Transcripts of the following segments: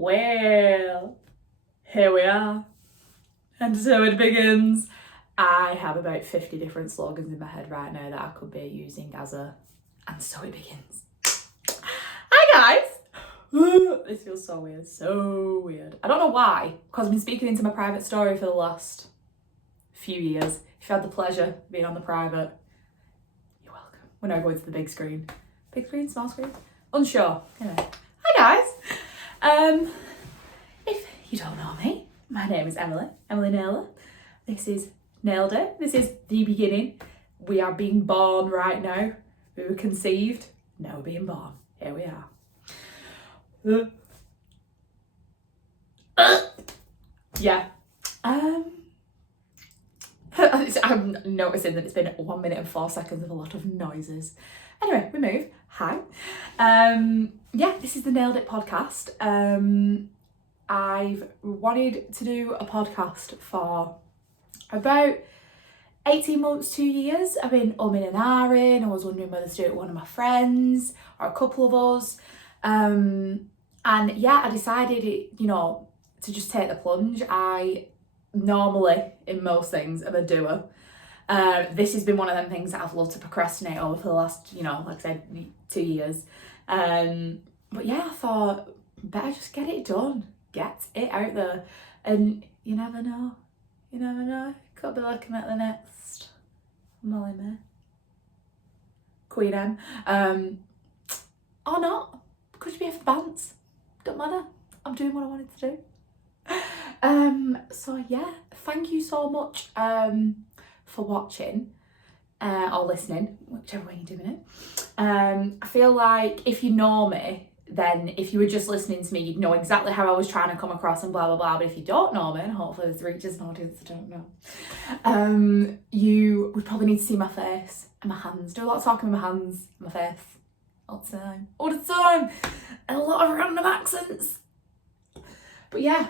Well, here we are. And so it begins. I have about 50 different slogans in my head right now that I could be using as a... And so it begins. Hi guys! This feels so weird, so weird. I don't know why, because I've been speaking into my private story for the last few years. If you had the pleasure of being on the private, you're welcome. We're now going to the big screen. Big screen, small screen? Unsure. Anyway. Hi guys! If you don't know me, my name is Emily Nayled It. This is Nailed It. This is the beginning. We are being born right now. We were conceived, now we're being born. Here we are. Yeah. I'm noticing that it's been 1 minute and 4 seconds of a lot of noises. Anyway, we move. Hi. Yeah, this is the Nailed It podcast. I've wanted to do a podcast for about 18 months, 2 years. I've been umming and ahhing. I was wondering whether to do it with one of my friends or a couple of us. And yeah, I decided, to just take the plunge. I normally, in most things, am a doer. This has been one of them things that I've loved to procrastinate over for the last, like I said, 2 years. But yeah, I thought, better just get it done. Get it out there. And you never know. You never know. Could be looking at the next Molly May. Queen M. Or not. Could you be for the bands? Don't matter. I'm doing what I wanted to do. So yeah, thank you so much for watching or listening, whichever way you're doing it. I feel like if you know me, then if you were just listening to me, you'd know exactly how I was trying to come across and blah, blah, blah. But if you don't know me, and hopefully this reaches an audience that don't know, you would probably need to see my face and my hands. Do a lot of talking with my hands and my face all the time. All the time. And a lot of random accents. But yeah,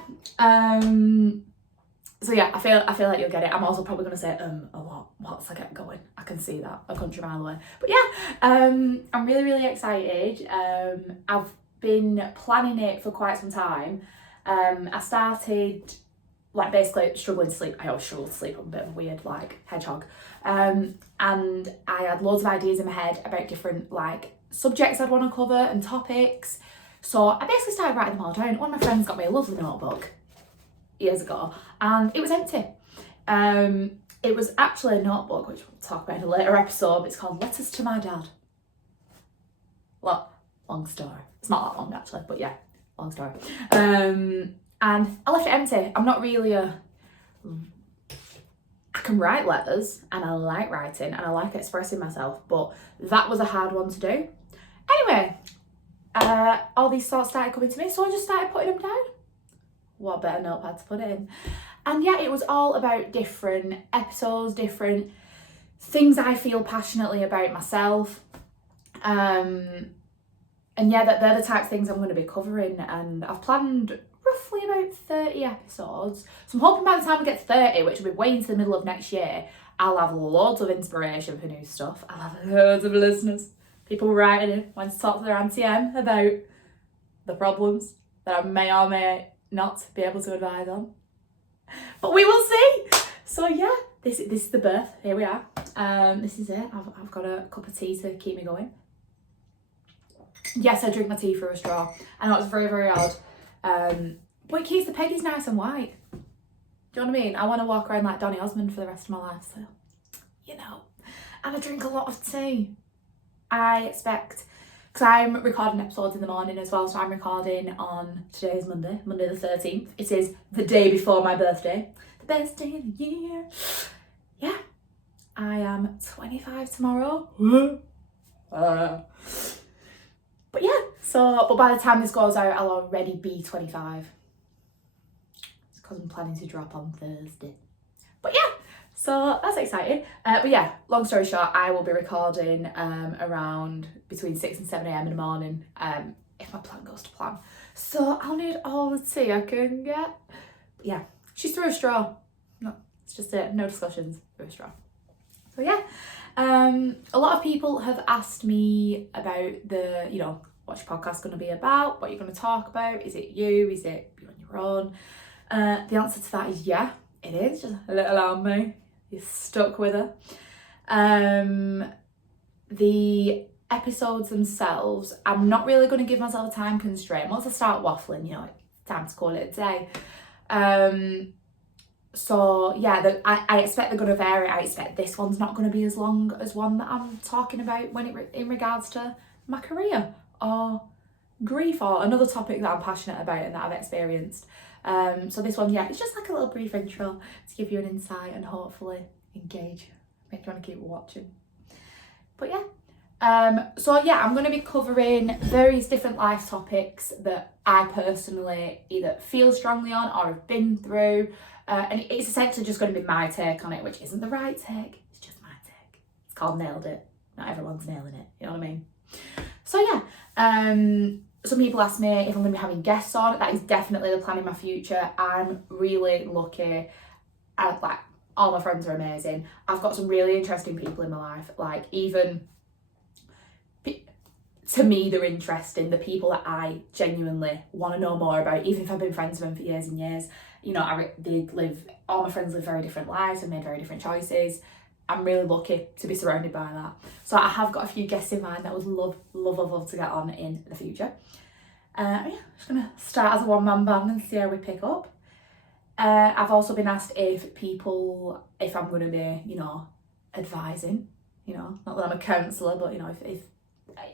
so yeah, I feel like you'll get it. I'm also probably going to say a lot once I get going. I can see that a country mile away. But yeah, I'm really, really excited. I've been planning it for quite some time. I started basically struggling to sleep. I always struggle to sleep. I'm a bit of a weird hedgehog. And I had loads of ideas in my head about different subjects I'd want to cover and topics. So I basically started writing them all down. One of my friends got me a lovely notebook years ago and it was empty. It was actually a notebook, which we'll talk about in a later episode. It's called Letters to My Dad. Long story. It's not that long actually, but yeah, long story. And I left it empty. I'm not really I can write letters and I like writing and I like expressing myself, but that was a hard one to do. Anyway, all these thoughts started coming to me, so I just started putting them down. What better notepad to put it in? And yeah, it was all about different episodes, different things I feel passionately about myself. And yeah, they're the types of things I'm going to be covering. And I've planned roughly about 30 episodes. So I'm hoping by the time we get to 30, which will be way into the middle of next year, I'll have loads of inspiration for new stuff. I'll have loads of listeners. People writing in, wanting to talk to their Auntie M about the problems that I may or may not be able to advise on. But we will see. So yeah, this is the birth. Here we are. This is it. I've got a cup of tea to keep me going. Yes, I drink my tea through a straw. I know it's very, very odd. But it keeps the peggies nice and white. Do you know what I mean? I want to walk around like Donny Osmond for the rest of my life. So, and I drink a lot of tea. I expect, because I'm recording episodes in the morning as well, so I'm recording on, today's Monday the 13th. It is the day before my birthday. The best day of the year. Yeah, I am 25 tomorrow. But yeah, but by the time this goes out, I'll already be 25. It's because I'm planning to drop on Thursday. But yeah. So that's exciting. But yeah, long story short, I will be recording around between 6 and 7 a.m. in the morning if my plan goes to plan. So I'll need all the tea I can get. But yeah, she's through a straw. No, it's just it. No discussions, through a straw. So yeah, a lot of people have asked me about the, what's your podcast going to be about? What you're going to talk about? Is it you? Is it you on your own? The answer to that is yeah, it is. Just a little on me. You're stuck with her. The episodes themselves, I'm not really going to give myself a time constraint. Once I start waffling, you know, it's time to call it a day. So yeah, I expect they're going to vary. I expect this one's not going to be as long as one that I'm talking about in regards to my career or grief or another topic that I'm passionate about and that I've experienced. So this one, yeah, it's just like a little brief intro to give you an insight and hopefully engage, make you want to keep watching. But yeah, so yeah, I'm going to be covering various different life topics that I personally either feel strongly on or have been through. And it's essentially just going to be my take on it, which isn't the right take, it's just my take. It's called Nailed It. Not everyone's nailing it, you know what I mean? So yeah, some people ask me if I'm going to be having guests on. That is definitely the plan in my future. I'm really lucky. Like, all my friends are amazing. I've got some really interesting people in my life. Like, even to me, they're interesting. The people that I genuinely want to know more about, even if I've been friends with them for years and years. You know, all my friends live very different lives and made very different choices. I'm really lucky to be surrounded by that. So I have got a few guests in mind that I would love to get on in the future. Yeah, just gonna start as a one-man band and see how we pick up. I've also been asked if I'm gonna be, you know, advising, you know, not that I'm a counsellor, but you know, if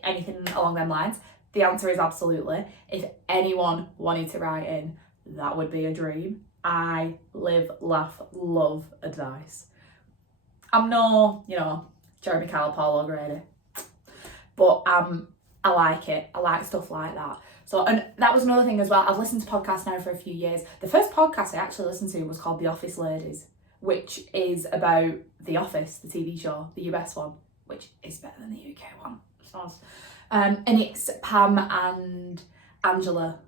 anything along them lines. The answer is absolutely. If anyone wanted to write in, that would be a dream. I live, laugh, love advice. I'm no, you know, Jeremy Kyle, Paul O'Grady, but I like it. I like stuff like that. So, and that was another thing as well. I've listened to podcasts now for a few years. The first podcast I actually listened to was called The Office Ladies, which is about The Office, the TV show, the US one, which is better than the UK one. And it's Pam and Angela.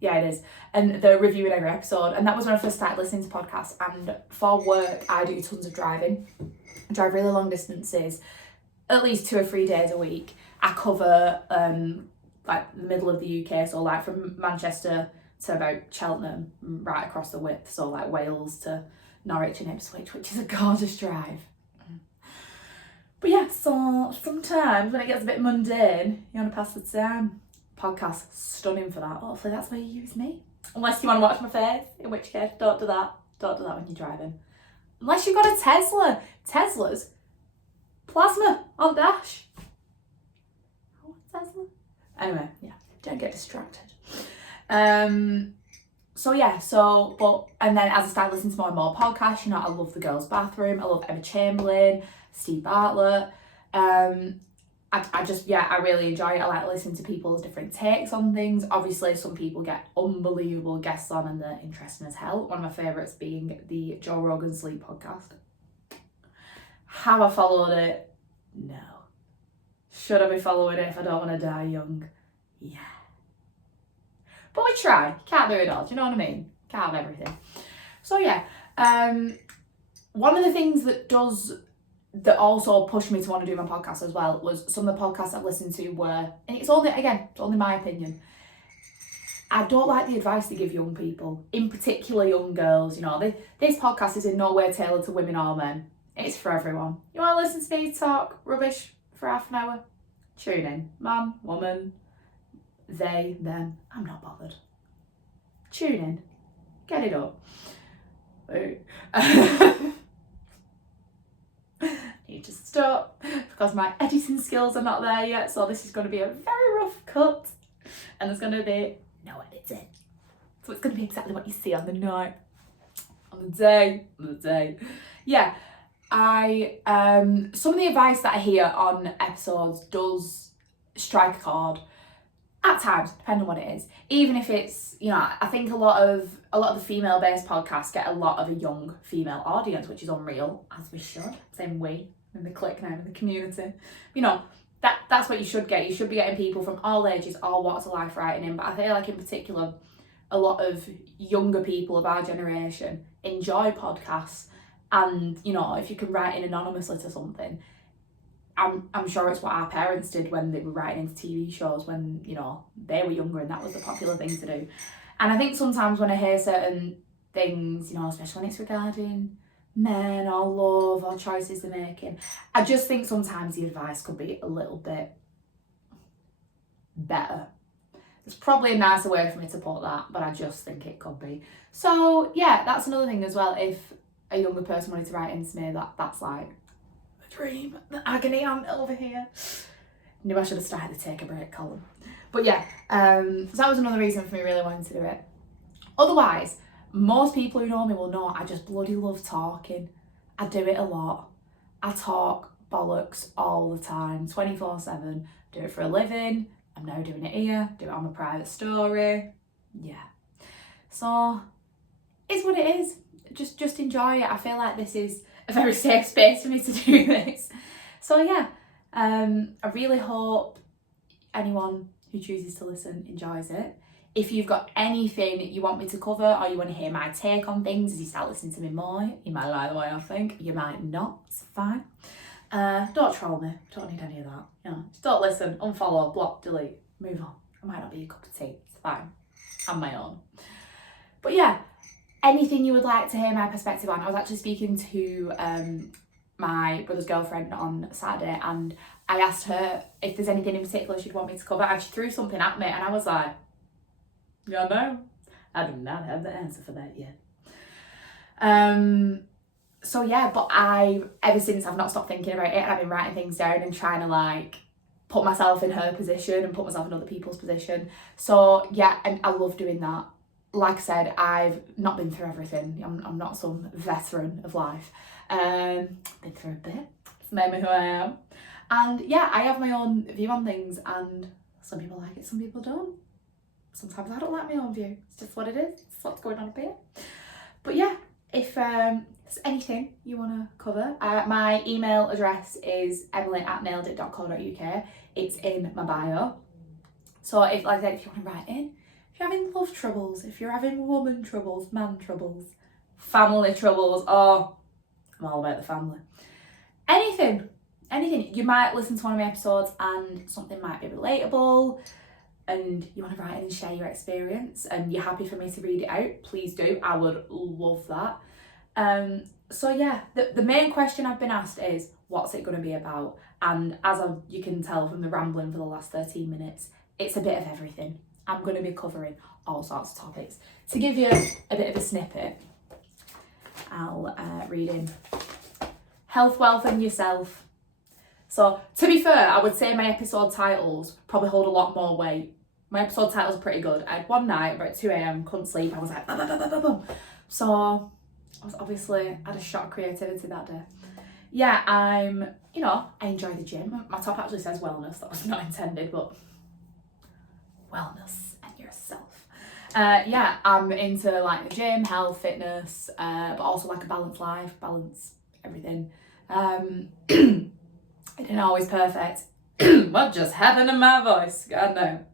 Yeah, it is. And they're reviewing every episode. And that was when I first started listening to podcasts. And for work, I do tons of driving. I drive really long distances, at least 2 or 3 days a week. I cover like the middle of the UK, so like from Manchester to about Cheltenham, right across the width. So like Wales to Norwich and Ipswich, which is a gorgeous drive. But yeah, so sometimes when it gets a bit mundane, you want to pass the time. Podcast stunning for that. Hopefully that's where you use me. Unless you want to watch my face, in which case don't do that. Don't do that when you're driving. Unless you've got a Tesla. Teslas, plasma on dash. Oh, Tesla. Anyway, yeah, don't get distracted. And then as I started listening to more and more podcasts, you know, I love The Girls' Bathroom. I love Emma Chamberlain, Steve Bartlett. I really enjoy it. I like listening to people's different takes on things. Obviously, some people get unbelievable guests on and they're interesting as hell. One of my favourites being the Joe Rogan Sleep podcast. Have I followed it? No. Should I be following it if I don't want to die young? Yeah. But we try. Can't do it all. Do you know what I mean? Can't have everything. So yeah, one of the things that also pushed me to want to do my podcast as well was some of the podcasts I've listened to were, and it's only my opinion, I don't like the advice they give young people, in particular young girls. You know, this podcast is in no way tailored to women or men. It's for everyone. You want to listen to me talk rubbish for half an hour? Tune in. Man, woman, they, them, I'm not bothered. Tune in. Get it up. Need to stop because my editing skills are not there yet, so this is going to be a very rough cut and there's going to be no editing, so it's going to be exactly what you see on the night, on the day. Yeah, I some of the advice that I hear on episodes does strike a chord at times, depending on what it is. Even if it's, you know, I think a lot of the female-based podcasts get a lot of a young female audience, which is unreal, as we should. Same we in the clique now in the community. You know, that's what you should get. You should be getting people from all ages, all walks of life writing in. But I feel like in particular, a lot of younger people of our generation enjoy podcasts. And, you know, if you can write in anonymously to something, I'm sure it's what our parents did when they were writing into TV shows when, you know, they were younger and that was the popular thing to do. And I think sometimes when I hear certain things, you know, especially when it's regarding men or love or choices they're making, I just think sometimes the advice could be a little bit better. There's probably a nicer way for me to put that, but I just think it could be. So yeah, that's another thing as well. If a younger person wanted to write into me, that's like a dream, the agony aunt over here. Knew I should have started the take a break column. But yeah, so that was another reason for me really wanting to do it. Otherwise, most people who know me will know I just bloody love talking. I do it a lot. I talk bollocks all the time, 24/7. Do it for a living. I'm now doing it here. Do it on my private story. Yeah. So, it's what it is. Just enjoy it. I feel like this is a very safe space for me to do this. So yeah, I really hope anyone who chooses to listen enjoys it. If you've got anything you want me to cover or you want to hear my take on things as you start listening to me more, you might like the way I think, you might not, it's fine. Don't troll me, don't need any of that. You know, just don't listen, unfollow, block, delete, move on. I might not be a cup of tea, it's fine. I'm my own. But yeah, anything you would like to hear my perspective on. I was actually speaking to my brother's girlfriend on Saturday and I asked her if there's anything in particular she'd want me to cover, and she threw something at me and I was like, yeah, no, I do not have the answer for that yet. So yeah, but ever since I've not stopped thinking about it, I've been writing things down and trying to like put myself in her position and put myself in other people's position. So yeah, and I love doing that. Like I said, I've not been through everything. I'm not some veteran of life. Been through a bit. It's made me who I am. And yeah, I have my own view on things and some people like it, some people don't. Sometimes I don't like my own view. It's just what it is. It's what's going on up here. But yeah, if there's anything you want to cover, my email address is emily@nayledit.co.uk. It's in my bio. So if, like I said, if you want to write in, if you're having love troubles, if you're having woman troubles, man troubles, family troubles, oh, I'm all about the family. Anything. You might listen to one of my episodes and something might be relatable and you want to write in and share your experience and you're happy for me to read it out, please do. I would love that. So yeah, the main question I've been asked is, what's it going to be about? And as you can tell from the rambling for the last 13 minutes, it's a bit of everything. I'm going to be covering all sorts of topics. To give you a bit of a snippet, I'll read in. Health, wealth and yourself. So to be fair, I would say my episode titles probably hold a lot more weight. My episode titles are pretty good. I had one night about 2 a.m, couldn't sleep. I was like, boom, boom, boom, boom, boom. So I was obviously had a shot of creativity that day. Yeah, I enjoy the gym. My top actually says wellness. That was not intended, but wellness and yourself. Yeah, I'm into like the gym, health, fitness, but also like a balanced life, balance everything. It ain't always perfect. What just happened to my voice? God no.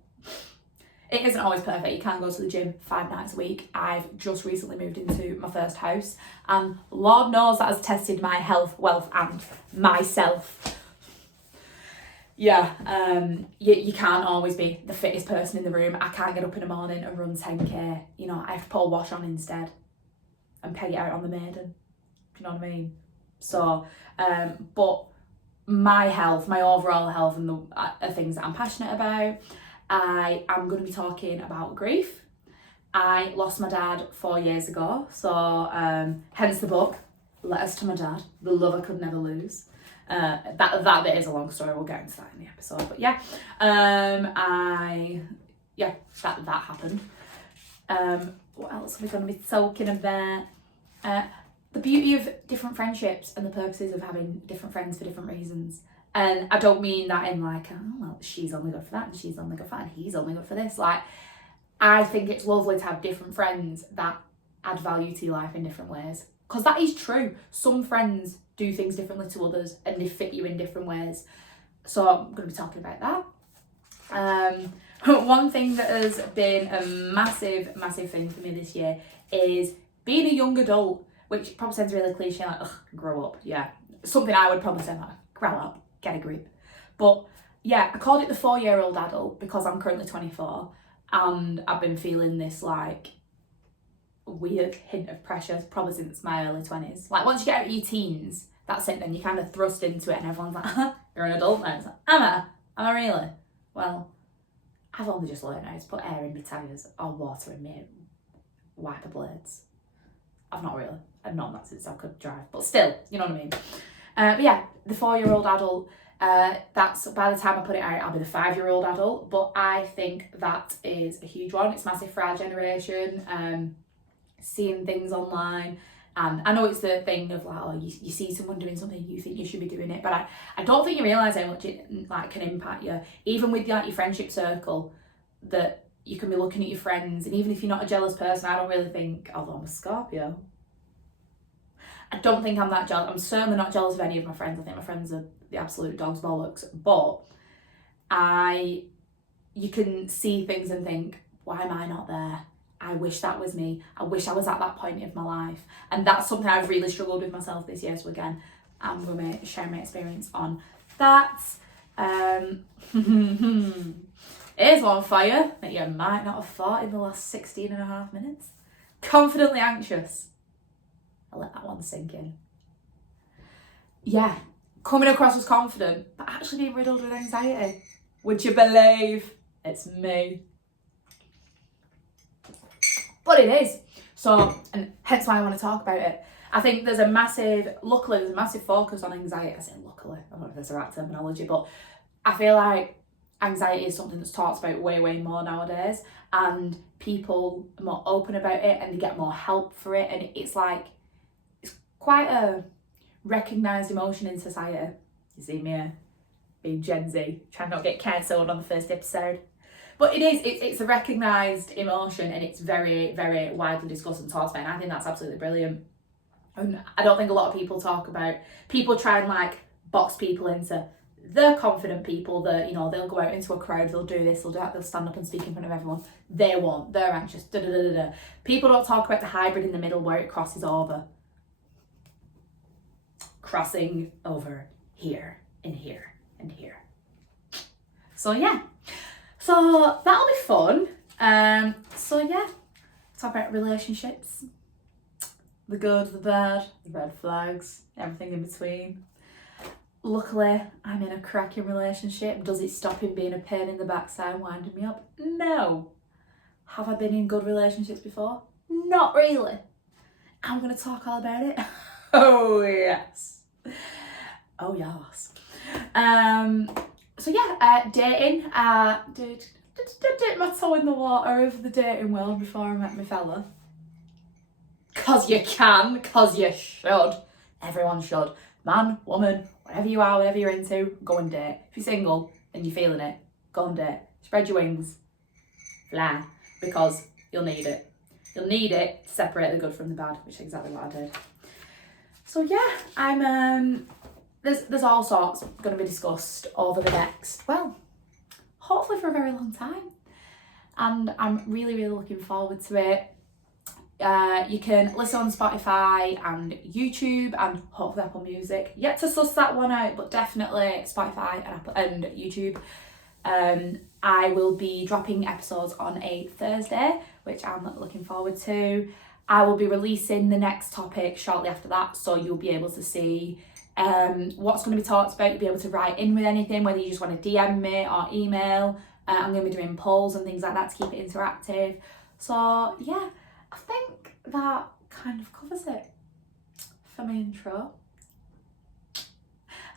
It isn't always perfect. You can't go to the gym 5 nights a week. I've just recently moved into my first house and Lord knows that has tested my health, wealth and myself. Yeah, you can't always be the fittest person in the room. I can't get up in the morning and run 10k. You know, I have to put a wash on instead and peg it out on the maiden. Do you know what I mean? So, but my health, my overall health and the things that I'm passionate about. I am going to be talking about grief. I lost my dad 4 years ago, so hence the book, Letters to My Dad, The Love I Could Never Lose. That bit is a long story, we'll get into that in the episode, but yeah, that happened. What else are we going to be talking about? The beauty of different friendships and the purposes of having different friends for different reasons. And I don't mean that in like, oh, well, she's only good for that and she's only good for that and he's only good for this. Like, I think it's lovely to have different friends that add value to your life in different ways. Because that is true. Some friends do things differently to others and they fit you in different ways. So I'm going to be talking about that. One thing that has been a massive, massive thing for me this year is being a young adult, which probably sounds really cliche, like, ugh, grow up. Yeah, something I would probably say, like, grow up. get a grip. But yeah, I called it the 4-year-old adult because I'm currently 24 and I've been feeling this like weird hint of pressure probably since my early 20s. Like once you get out of your teens, that's it, then you kind of thrust into it and everyone's like, you're an adult now. It's like, am I really? Well, I've only just learned how to put air in my tyres or water in my wiper blades. I've not done that since I could drive, but still, you know what I mean. But yeah, the 4-year-old adult, that's by the time I put it out, I'll be the 5-year-old adult, but I think that is a huge one. It's massive for our generation. Seeing things online, and I know it's the thing of like, oh, you see someone doing something, you think you should be doing it, but I don't think you realise how much it like can impact you, even with like your friendship circle, that you can be looking at your friends, and even if you're not a jealous person, I don't really think, although I'm a Scorpio, I don't think I'm that jealous. I'm certainly not jealous of any of my friends. I think my friends are the absolute dog's bollocks, but you can see things and think, why am I not there? I wish that was me. I wish I was at that point of my life. And that's something I've really struggled with myself this year. So again, I'm going to share my experience on that. Here's one for you that you might not have thought in the last 16 and a half minutes. Confidently anxious. I'll let that one sink in. Yeah, coming across as confident, but actually being riddled with anxiety. Would you believe? It's me. But it is. So, and hence why I want to talk about it. I think luckily there's a massive focus on anxiety. I say luckily, I don't know if that's the right terminology, but I feel like anxiety is something that's talked about way, way more nowadays, and people are more open about it and they get more help for it, and it's quite a recognised emotion in society. You see me being Gen Z, trying not to get cancelled on the first episode. But it's a recognised emotion, and it's very, very widely discussed and talked about, and I think that's absolutely brilliant. And I don't think a lot of people people try and like box people into the confident people that, you know, they'll go out into a crowd, they'll do this, they'll do that, they'll stand up and speak in front of everyone. They won't, they're anxious, da da da da da. People don't talk about the hybrid in the middle where it crosses over. Crossing over here and here and here. So yeah. So that'll be fun. So yeah, talk about relationships, the good, the bad, the red flags, everything in between. Luckily, I'm in a cracking relationship. Does it stop him being a pain in the backside, winding me up? No. Have I been in good relationships before? Not really. I'm going to talk all about it. Oh yes. Oh yes. So yeah, dating. Did my toe in the water of the dating world before I met my fella. Cause you can, cause you should. Everyone should. Man, woman, whatever you are, whatever you're into, go and date. If you're single and you're feeling it, go and date. Spread your wings. Fly. Because you'll need it. You'll need it to separate the good from the bad, which is exactly what I did. So yeah, I'm there's all sorts going to be discussed over the next, well, hopefully for a very long time. And I'm really, really looking forward to it. You can listen on Spotify and YouTube and hopefully Apple Music. Yet to suss that one out, but definitely Spotify and YouTube. I will be dropping episodes on a Thursday, which I'm looking forward to. I will be releasing the next topic shortly after that, so you'll be able to see what's going to be talked about. You'll be able to write in with anything, whether you just want to DM me or email. I'm going to be doing polls and things like that to keep it interactive. So yeah, I think that kind of covers it for my intro.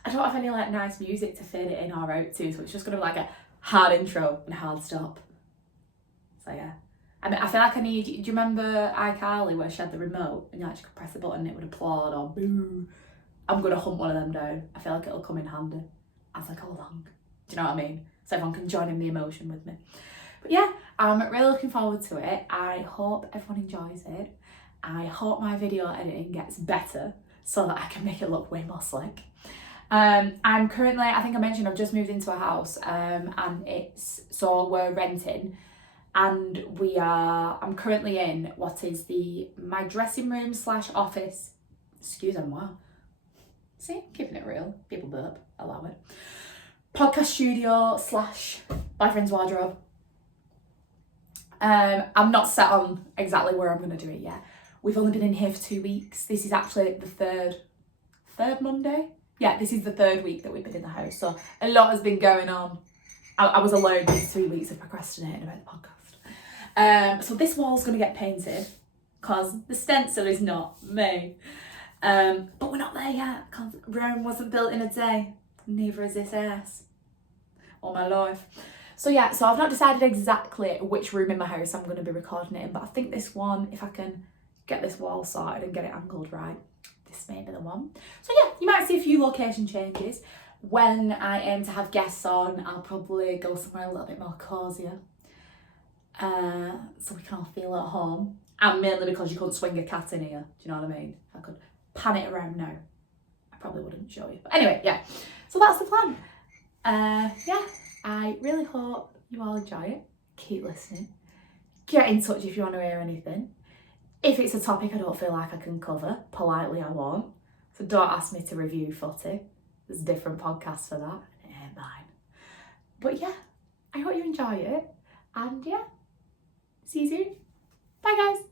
I don't have any like nice music to fade it in or out to, so it's just going to be like a hard intro and a hard stop. So yeah. I mean, I feel like do you remember iCarly where she had the remote and you actually could press the button and it would applaud or boo? I'm going to hunt one of them down. I feel like it'll come in handy as I go along. Do you know what I mean? So everyone can join in the emotion with me. But yeah, I'm really looking forward to it. I hope everyone enjoys it. I hope my video editing gets better so that I can make it look way more slick. I'm currently, I think I mentioned I've just moved into a house and so we're renting. And I'm currently in what is my dressing room / office, excuse-moi, See, keeping it real. People burp, allow it. Podcast studio / boyfriend's wardrobe. I'm not set on exactly where I'm going to do it yet. We've only been in here for 2 weeks. This is actually the third Monday. Yeah, this is the 3rd week that we've been in the house. So a lot has been going on. I was alone these 3 weeks of procrastinating about the podcast. So this wall's going to get painted because the stencil is not made. But we're not there yet because Rome wasn't built in a day. Neither is this house. Or my life. So yeah, so I've not decided exactly which room in my house I'm going to be recording it in, but I think this one, if I can get this wall sorted and get it angled right, this may be the one. So yeah, you might see a few location changes. When I aim to have guests on, I'll probably go somewhere a little bit more cosier. So we can all feel at home. And mainly because you couldn't swing a cat in here, do you know what I mean? If I could pan it around now, I probably wouldn't show you. But anyway, yeah, so that's the plan. Yeah, I really hope you all enjoy it. Keep listening. Get in touch if you want to hear anything. If it's a topic I don't feel like I can cover, politely I won't. So don't ask me to review footy. There's a different podcast for that. It ain't mine. But yeah, I hope you enjoy it. And yeah, see you soon. Bye guys.